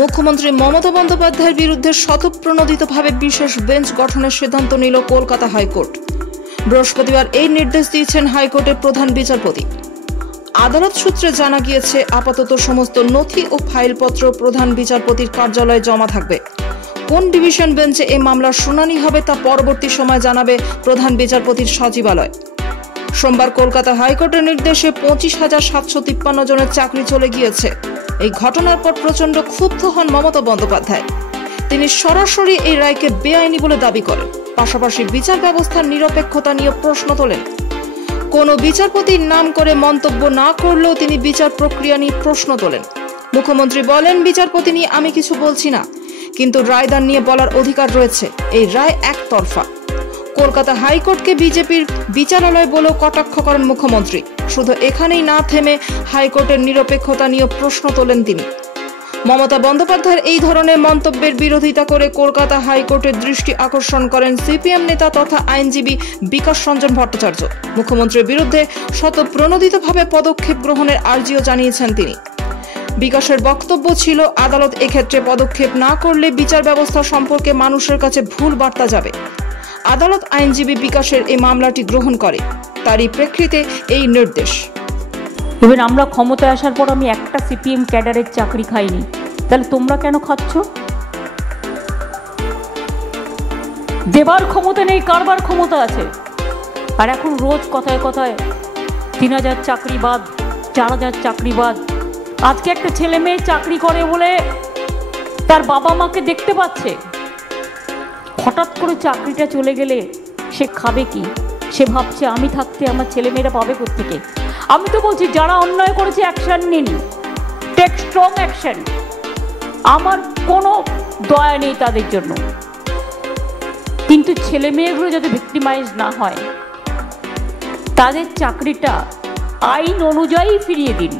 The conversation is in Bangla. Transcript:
মুখ্যমন্ত্রী মমতা বন্দ্যোপাধ্যায়ের বিরুদ্ধে স্বতঃপ্রণোদিতভাবে বিশেষ বেঞ্চ গঠনের সিদ্ধান্ত নিল কলকাতা হাইকোর্ট। বৃহস্পতিবার এই নির্দেশ দিয়েছেন হাইকোর্টের প্রধান বিচারপতি। আদালত সূত্রে জানা গিয়েছে, আপাতত সমস্ত নথি ও ফাইলপত্র প্রধান বিচারপতির কার্যালয়ে জমা থাকবে। কোন ডিভিশন বেঞ্চে এই মামলার শুনানি হবে তা পরবর্তী সময় জানাবে প্রধান বিচারপতির সচিবালয়। সোমবার কলকাতা হাইকোর্টের নির্দেশে 25,753 জনের চাকরি চলে গিয়েছে। এই ঘটনার পর প্রচন্ড ক্ষুব্ধ হন মমতা বন্দ্যোপাধ্যায়। তিনি সরাসরি এই রায়কে বেআইনি বলে দাবি করেন, পাশাপাশি বিচার ব্যবস্থার নিরপেক্ষতা নিয়ে প্রশ্ন তোলেন। কোনো বিচারপতির নাম করে মন্তব্য না করলেও তিনি বিচার প্রক্রিয়া নিয়ে প্রশ্ন তোলেন। মুখ্যমন্ত্রী বলেন, বিচারপতি নিয়ে আমি কিছু বলছি না, কিন্তু রায়দান নিয়ে বলার অধিকার রয়েছে। এই রায় একতরফা। কলকাতা হাইকোর্টকে বিজেপির বিচারালয় বলেও কটাক্ষ করেন মুখ্যমন্ত্রী। শুধু এখানেই না থেমে হাইকোর্টের নিরপেক্ষতা নিয়ে প্রশ্ন তোলেন তিনি। মমতা বন্দ্যোপাধ্যায়ের এই ধরনের মন্তব্যের বিরোধিতা করে কলকাতা হাইকোর্টের দৃষ্টি আকর্ষণ করেন সিপিএম নেতা তথা আইনজীবী বিকাশ রঞ্জন ভট্টাচার্য। মুখ্যমন্ত্রীর বিরুদ্ধে স্বতঃপ্রণোদিতভাবে পদক্ষেপ গ্রহণের আর্জিও জানিয়েছেন তিনি। বিকাশের বক্তব্য ছিল, আদালত এক্ষেত্রে পদক্ষেপ না করলে বিচার ব্যবস্থা সম্পর্কে মানুষের কাছে ভুল বার্তা যাবে। আদালত আইনজীবী বিকাশের এই মামলাটি গ্রহণ করে, তারই প্রেক্ষিতে এই নির্দেশ। এবার আমরা ক্ষমতায় আসার পর আমি একটা সিপিএম ক্যাডারের চাকরি খাইনি, তাহলে তোমরা কেন খাচ্ছ? দেবার ক্ষমতা নেই, কারবার ক্ষমতা আছে। আর এখন রোজ কথায় কথায় 3,000 চাকরি বাদ, 4,000 চাকরি বাদ। আজকে একটা ছেলে মেয়ে চাকরি করে বলে তার বাবা মাকে দেখতে পাচ্ছে, হঠাৎ করে চাকরিটা চলে গেলে সে খাবে কি? সে ভাবছে আমি থাকতে আমার ছেলেমেয়েরা পাবে কোত্থেকে? আমি তো বলছি, যারা অন্যায় করেছে অ্যাকশন নিন, টেক স্ট্রং অ্যাকশন। আমার কোনো দয়া নেই তাদের জন্য, কিন্তু ছেলে মেয়েগুলো যাতে ভিক্টিমাইজ না হয়, তাদের চাকরিটা আইন অনুযায়ী ফিরিয়ে দিন।